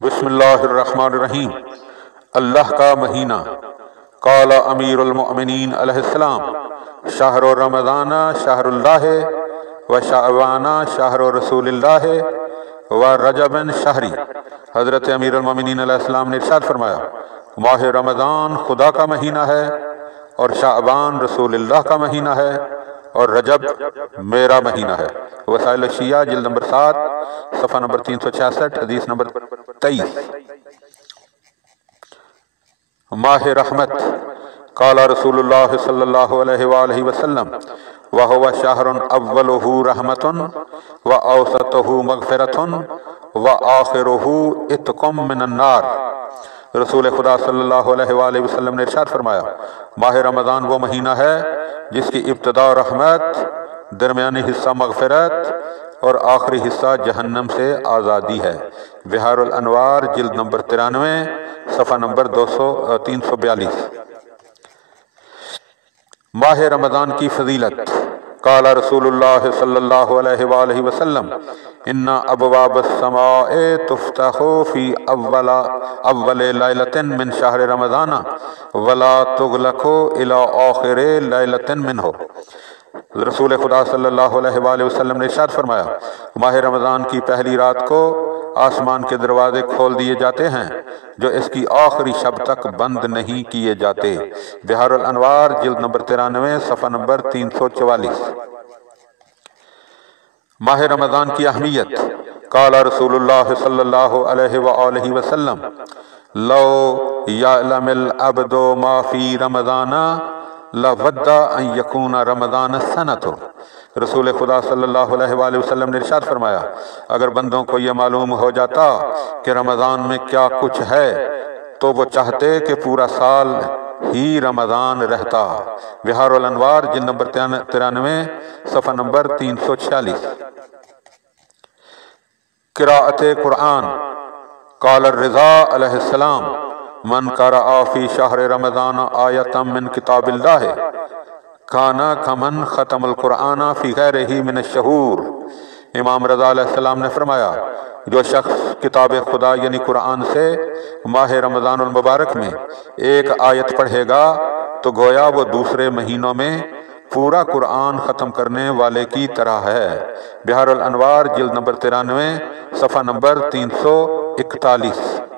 بسم اللہ الرحمن الرحیم۔ اللہ کا مہینہ۔ قال امیر المؤمنین علیہ السلام: شہر رمضان شہر اللہ و شعبان شہر رسول اللہ و رجب شہری۔ حضرت امیر المؤمنین علیہ السلام نے ارشاد فرمایا، ماہ رمضان خدا کا مہینہ ہے اور شعبان رسول اللہ کا مہینہ ہے اور رجب میرا مہینہ ہے۔ وسائل الشیعہ جلد نمبر 7 صفحہ نمبر 366 حدیث نمبر 23۔ ماہ رحمت۔ قال رسول اللہ صلی اللہ علیہ وآلہ وسلم: وَهُوَ شَهْرٌ أَوَّلُهُ رَحْمَةٌ وَأَوْسَطُهُ مَغْفِرَةٌ وَآخِرُهُ عِتْقٌ مِّنَ النَّارِ۔ رسول خدا صلی اللہ علیہ وآلہ وسلم نے ارشاد فرمایا، ماہ رمضان وہ مہینہ ہے جس کی ابتدا رحمت، درمیانی حصہ مغفرت اور آخری حصہ جہنم سے آزادی ہے۔ بحار الانوار جلد نمبر 93 صفحہ نمبر 342۔ ماہ رمضان کی فضیلت۔ قال رسول اللہ صلی اللہ علیہ وآلہ وسلم: ان ابواب السماء تفتح فی اول لیلۃ من شہر رمضان ولا تغلق الی آخر لیلۃ منہ۔ رسول خدا صلی اللہ علیہ وآلہ وسلم نے ارشاد فرمایا، ماہ رمضان کی پہلی رات کو آسمان کے دروازے کھول دیے جاتے ہیں جو اس کی آخری شب تک بند نہیں کیے جاتے۔ بحار الانوار جلد نمبر 93 صفحہ نمبر 344۔ ماہ رمضان کی اہمیت۔ قال رسول اللہ صلی اللہ علیہ وآلہ وسلم: لو یعلم العبد ما فی رمضان لود ان یکون رمضان السنۃ۔ رسول خدا صلی اللہ علیہ وآلہ وسلم نے ارشاد فرمایا، اگر بندوں کو یہ معلوم ہو جاتا کہ رمضان میں کیا کچھ ہے تو وہ چاہتے کہ پورا سال ہی رمضان رہتا۔ بحار الانوار جلد نمبر 93 صفحہ نمبر 346۔ قراءت قرآن۔ قال الرضا علیہ السلام: من قرأ فی شہر رمضان آیۃ من کتاب اللہ کان کمن ختم القرآن فی غیرہ من الشہور۔ امام رضا علیہ السلام نے فرمایا، جو شخص کتاب خدا یعنی قرآن سے ماہ رمضان المبارک میں ایک آیت پڑھے گا تو گویا وہ دوسرے مہینوں میں پورا قرآن ختم کرنے والے کی طرح ہے۔ بحار الانوار جلد نمبر 93 صفحہ نمبر 341۔